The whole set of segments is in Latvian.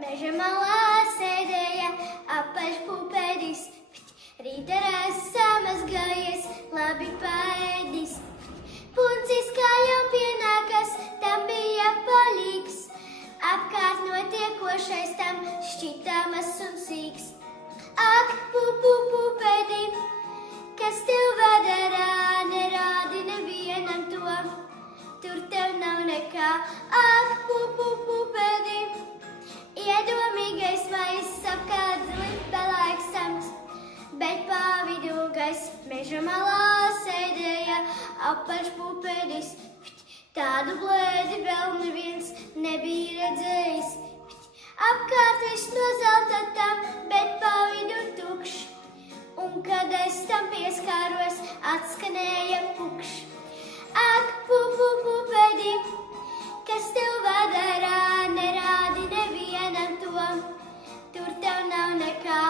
Meža malā sēdēja apaļš pupēdis, rīta rasa mazgājies, labi paēdis. Puncis kājām pienākas, tam bija palīgs, apkārt notiekošais tam šķitamas un sīks. Ak, pupēdi, kas tev vadarā, nerādi nevienam to, tur tev nav nekā. Ak, pupēdi, iedomīgais maiss apkārt pelēks tams, bet pa vidu gaiss meža malā sēdēja apaļš pupēdis. Tādu blēdi vēl neviens nebija redzējis. Apkārt viss no zelta tam, bet pa vidu tukšs. Un kad es tam pieskāros, atskanēja pukšs. Ak, pupēdi, kas tev vadarā, nerādi nevienam to, tur tev nav nekā.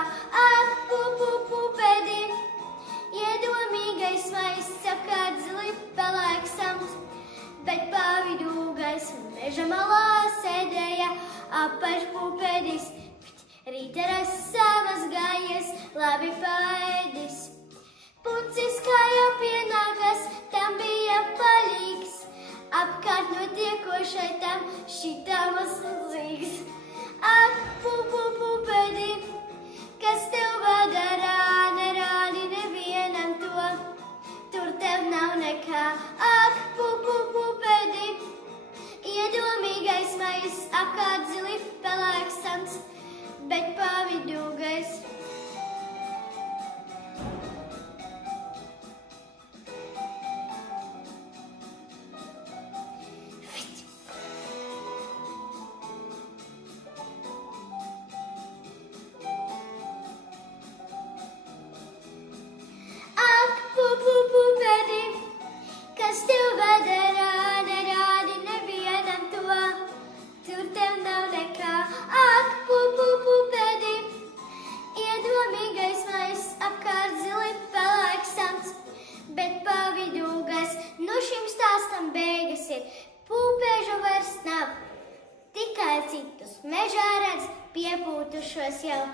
Ak, pupēdi, iedomīgais maiss apkārt zili pelēks tams, bet pa vidu gaiss meža malā sēdēja apaļš pupēdis. Rīta rasa mazgājies, labi paēdis. Puncis kājā pienākas, tam bija palīgs, apkārt notiekošai tam šitamas līgs. Ak, pupēdi, kas tev vadarā, nerādi nevienam to, tur tev nav nekā. Ak, pupēdi, iedomīgais maiss apkārt zili pelēks tams, bet pa vidu gaiss. Ak, pupēdi, kas tev vadarā, nerādi nevienam to, tur tev nav nekā. Ak, pupēdi, iedomīgais maiss apkārt zili pelēks tams, bet pa vidu gaiss. Nu šim stāstam beigas ir, pupēžu vairs nav, tikai citus mežā redz piepūtušos jau.